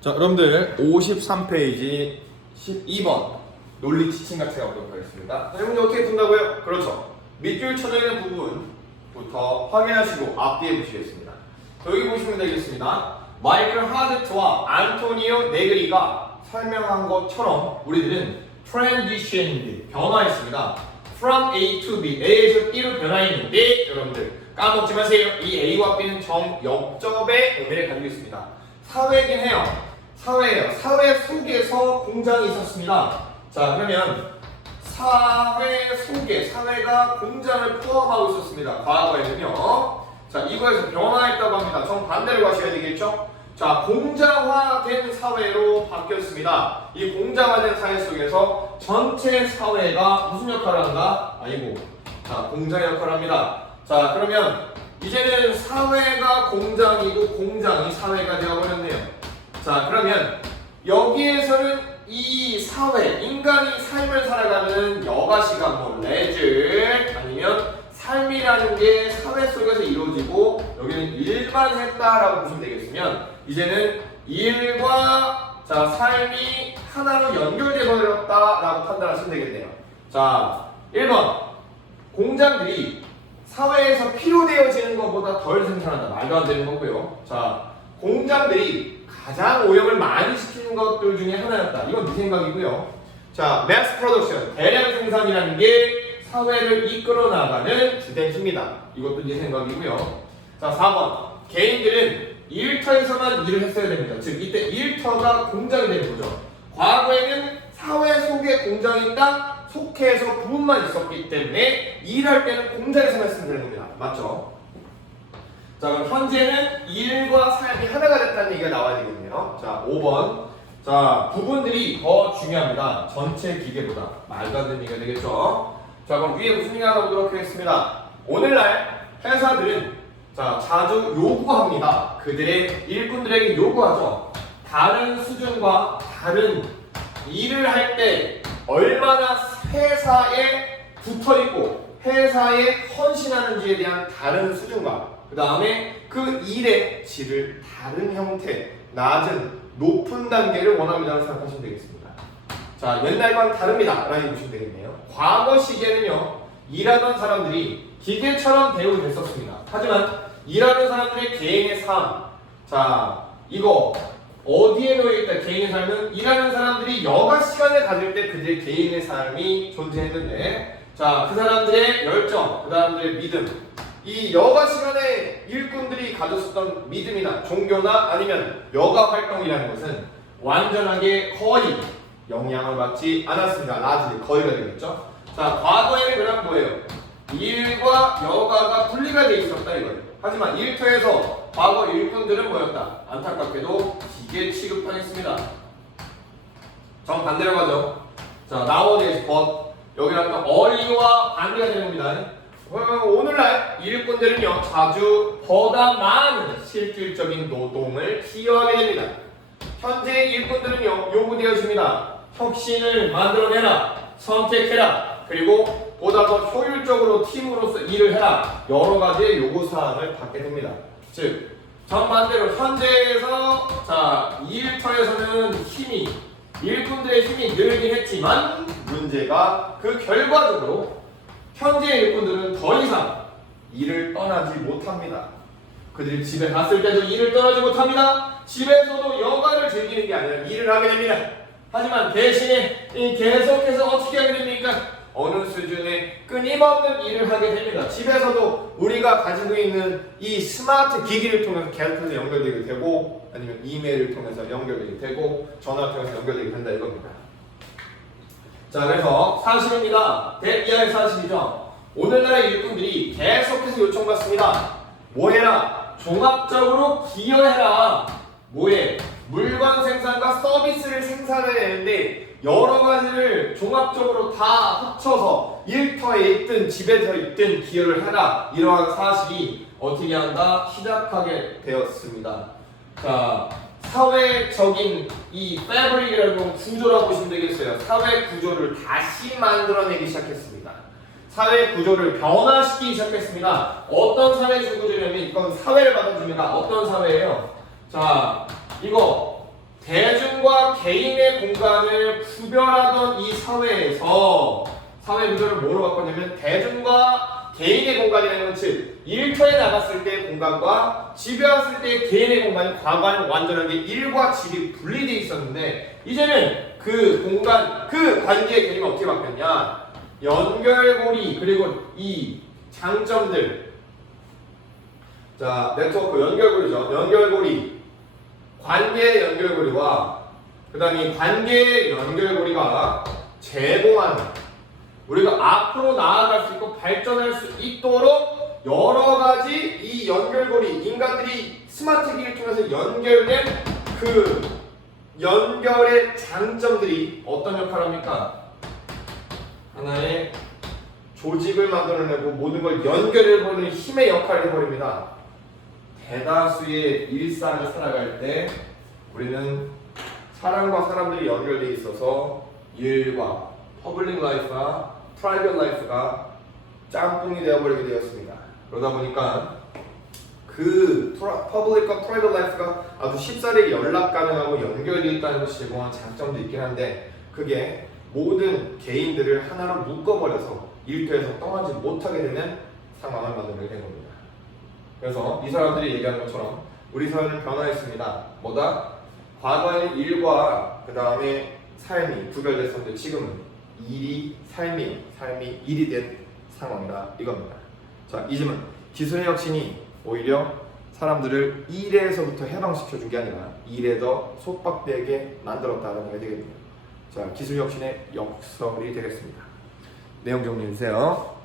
자, 여러분들 53페이지 12번 논리 지침 같이 가보도록 하겠습니다. 자, 이 문제 어떻게 푼다고요? 그렇죠. 밑줄 쳐져 있는 부분부터 확인하시고 앞뒤에 보시겠습니다. 자, 여기 보시면 되겠습니다. 마이클 하드트와 안토니오 네그리가 설명한 것처럼 우리들은 transitioned 변화했습니다. from A to B, A에서 B로 변화했는데 여러분들 까먹지 마세요. 이 A와 B는 정역접의 의미를 가지고 있습니다. 사회긴 해요. 사회예요. 사회 속에서 공장이 있었습니다. 자 그러면 사회 속에 사회가 공장을 포함하고 있었습니다. 과거에는요. 자 이거에서 변화했다고 합니다. 정 반대로 가셔야 되겠죠? 자 공장화된 사회로 바뀌었습니다. 이 공장화된 사회 속에서 전체 사회가 무슨 역할을 한다? 아이고 자 공장 역할을 합니다. 자 그러면 이제는 사회가 공장이고 공장이 사회가 되어버렸네요. 자 그러면 여기에서는 이 사회 인간이 삶을 살아가는 여가 시간 뭐 레즈 아니면 삶이라는 게 사회 속에서 이루어지고 여기는 일만 했다라고 보시면 되겠으면 이제는 일과 자 삶이 하나로 연결돼 버렸다라고 판단하시면 되겠네요. 자 1번 공장들이 사회에서 필요되어지는 것보다 덜 생산한다. 말도 안 되는 거고요. 자, 공장들이 가장 오염을 많이 시키는 것들 중에 하나였다. 이건 네 생각이고요. 자, mass production, 대량 생산이라는 게 사회를 이끌어 나가는 주된 힘이다. 이것도 네 생각이고요. 자, 4번. 개인들은 일터에서만 일을 했어야 됩니다. 즉, 이때 일터가 공장이 되는 거죠. 과거에는 사회 속에 공장이 딱 속해서 부분만 있었기 때문에 일할 때는 공장에서만 했으면 되는 겁니다. 맞죠? 자 그럼 현재는 일과 삶이 하나가 됐다는 얘기가 나와야 되겠네요. 자 5번 자 부분들이 더 중요합니다. 전체 기계보다 말도 안 되는 얘기가 되겠죠. 자 그럼 위에 무슨 얘기 하나 보도록 하겠습니다. 오늘날 회사들은 자 자주 요구합니다. 그들의 일꾼들에게 요구하죠. 다른 수준과 다른 일을 할 때 얼마나 회사에 붙어 있고 회사에 헌신하는지에 대한 다른 수준과 그 다음에 그 일의 질을 다른 형태, 낮은, 높은 단계를 원합니다라고 생각하시면 되겠습니다. 자, 옛날과는 다릅니다. 라고 보시면 되겠네요. 과거 시기에는요, 일하던 사람들이 기계처럼 대우를 했었습니다. 하지만 일하는 사람들의 개인의 삶, 자, 이거 어디에 놓여있다 개인의 삶은 일하는 사람들이 여가 시간을 가질 때 그들의 개인의 삶이 존재했는데 자 그 사람들의 열정, 그 사람들의 믿음 이 여가 시간에 일꾼들이 가졌었던 믿음이나 종교나 아니면 여가 활동이라는 것은 완전하게 거의 영향을 받지 않았습니다. 라지 거의가 되겠죠. 자 과거에는 그냥 뭐예요? 일과 여가가 분리가 돼 있었다 이거예요. 하지만 일터에서 과거 일꾼들은 뭐였다? 안타깝게도 기계 취급당했습니다. 정반대로 가죠. 자, nowadays but 여기랑 early와 반대가 되는 겁니다. 어, 오늘날 일꾼들은요 자주 보다 많은 실질적인 노동을 필요하게 됩니다. 현재 일꾼들은요 요구되어집니다. 혁신을 만들어내라, 선택해라, 그리고 보다 더 효율적으로 팀으로서 일을 해라 여러 가지의 요구 사항을 받게 됩니다. 즉 정반대로 현재에서 자 일터에서는 힘이 일꾼들의 힘이 늘긴 했지만 문제가 그 결과적으로 현재 일꾼들은 더 이상 일을 떠나지 못합니다. 그들이 집에 갔을 때도 일을 떠나지 못합니다. 집에서도 여가를 즐기는 게 아니라 일을 하게 됩니다. 하지만 대신에 이 계속해서 어떻게 하게 됩니까? 어느 수준의 끊임없는 일을 하게 됩니다. 집에서도 우리가 가지고 있는 이 스마트 기기를 통해서 계속해서 연결되게 되고 아니면 이메일을 통해서 연결되게 되고 전화를 통해서 연결되게 된다 이겁니다. 자 그래서 사실입니다. 대기하의 사실이죠. 오늘날의 일꾼들이 계속해서 요청받습니다. 뭐해라? 종합적으로 기여해라. 뭐해? 물건 생산과 서비스를 생산해야 되는데 여러 가지를 종합적으로 다 합쳐서 일터에 있든 집에서 있든 기여를 해라. 이러한 사실이 어떻게 한다? 시작하게 되었습니다. 자, 사회적인 이 패브릭이라는 구조라고 보시면 되겠어요. 사회 구조를 다시 만들어내기 시작했습니다. 사회 구조를 변화시키기 시작했습니다. 어떤 사회 구조냐면 이건 사회를 받아줍니다. 어떤 사회예요? 자, 이거 대중과 개인의 공간을 구별하던 이 사회에서 사회 구조를 뭐로 바꿨냐면 대중과 개인의 공간이라는 건 즉, 일터에 나갔을 때의 공간과 집에 왔을 때의 개인의 공간이 과거에는 완전하게 일과 집이 분리되어 있었는데 이제는 그 공간, 그 관계의 개념이 어떻게 바뀌었냐 연결고리 그리고 이 장점들. 자 네트워크 연결고리죠. 연결고리. 관계 연결고리와 그 다음에 관계 연결고리가 제공하는 우리가 앞으로 나아갈 수 있고 발전할 수 있도록 여러 가지 이 연결고리 인간들이 스마트 기를 통해서 연결된 그 연결의 장점들이 어떤 역할을 합니까? 하나의 조직을 만들어내고 모든 걸 연결해보는 힘의 역할을 해버립니다. 대다수의 일상을 살아갈 때 우리는 사람과 사람들이 연결돼 있어서 일과 퍼블릭 라이프와 프라이빗 라이프가 짬뽕이 되어버리게 되었습니다. 그러다 보니까 그 퍼블릭과 프라이빗 라이프가 아주 쉽사리 연락 가능하고 연결되어 있다는 것이 제공한 장점도 있긴 한데 그게 모든 개인들을 하나로 묶어버려서 일터에서 떠나지 못하게 되는 상황을 만들게 된 겁니다. 그래서 이 사람들이 얘기한 것처럼 우리 사회는 변화했습니다. 뭐다? 과거에는 일과 그 다음에 삶이 구별됐었는데 지금은 일이 삶이 삶이 일이 된 상황이다 이겁니다. 자 이즘은 기술의 혁신이 오히려 사람들을 일에서부터 해방시켜 준 게 아니라 일에 더 속박되게 만들었다는 게 되겠네요. 자 기술 혁신의 역설이 되겠습니다. 내용 정리해 주세요.